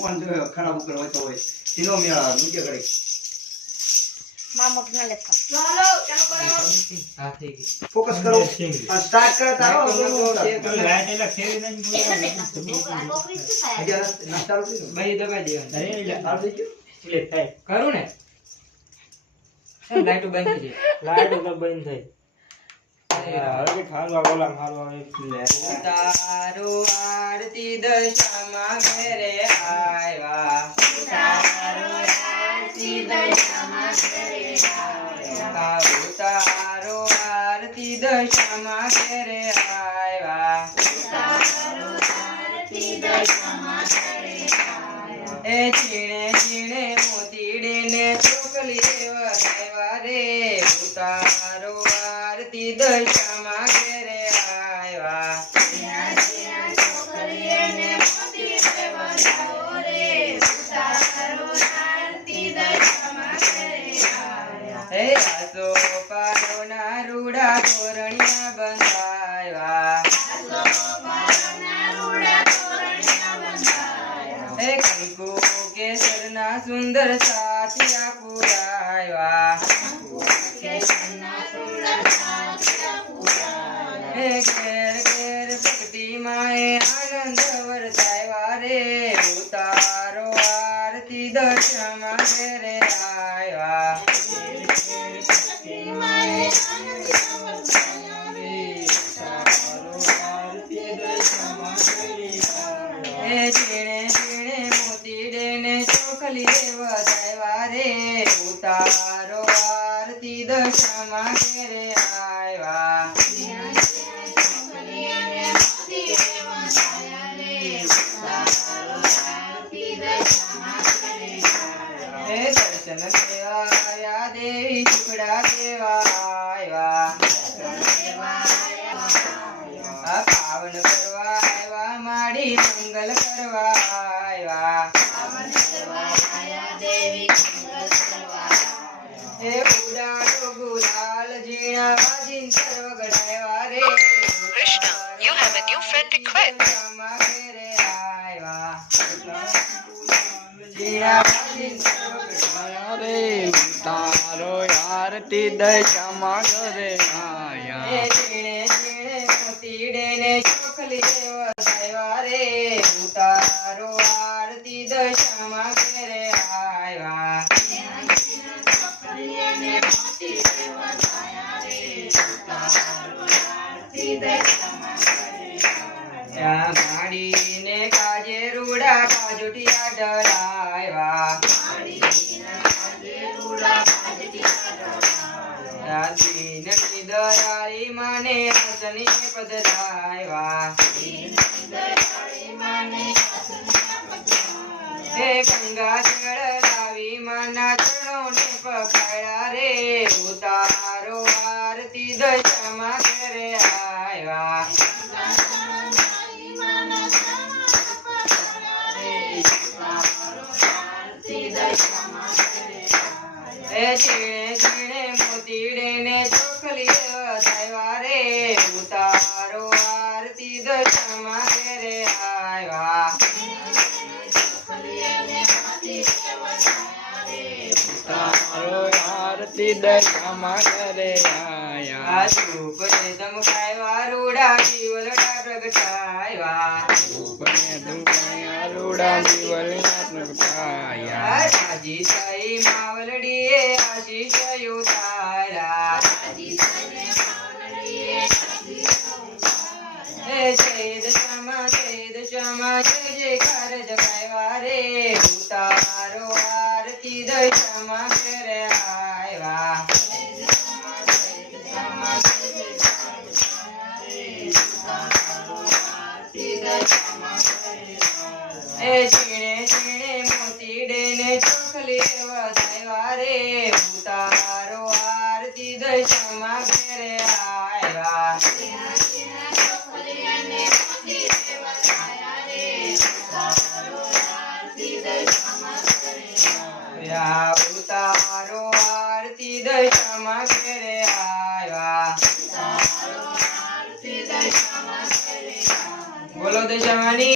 Phone જો ખરાબ ઉપર હોય તો હોય તીનો મેળા મૂકે કરી ફોકસ સ્ટાર્ટ તારો કરું ને લાઈટો બંધ થઈ લાઈટો બંધ થઈ તારો આરતી દશામાં ઘરે દશામાં ઘરે આવ્યા એ છીણે ચીણે મોતીડીને ચોકલી વધાવ્યા રે ઉતારો આરતી દશામાં ઘરે આવ્યા આસો પારો ના રૂડા તોરણિયા બંધાવ્યા હે કંકુ કેસર ના સુંદર સાથિયા પુરાવ્યા હે ઘેર ઘેર ભક્તિ માએ આનંદ વરસાવ્યા રે ઉતારો આરતી દર્શનમાં ઘેરે આવ્યા પાવન કરવા આવ્યા માડી મંગલ કરવા. હે ઉડાડો ગુલાલ ઝીણા વાજીન સર્વ ગડાવ્યા રે. Krishna, you have a new friend request. દશામાં ઘેરે ઝીણા વાજીન સર્વ ગડાવ્યા રે. તારો આરતી દશામાં ઘરે આયા. ઝીણે ઝીણે મોતીડે ને ચોખલી માડીને કાજે રૂડા કાજુટિયા નની દયાળી માને હસની પધરાવ્યા હે ગંગા જળ લાવી માના ચરણોને પકડા રે. ઉતારો આરતી દશામાં હે ઝીણે ઝીણે મોતીડે ને ચોખલી વધાવ્યા રે. ઉતારો આરતી દશામાં ઘરે આવ્યા. તારો આરતી દશામાં ઘરે આયા ધૂપ ને ધમકાવ્યા રૂડા જીવલડા પ્રગટાવ્યા પ્રગટાયા રાજી સાઈ માવલડીએ જય દશામાં જય દશામાં દશામાં ઘરે આવ્યા. બોલો દશામાની.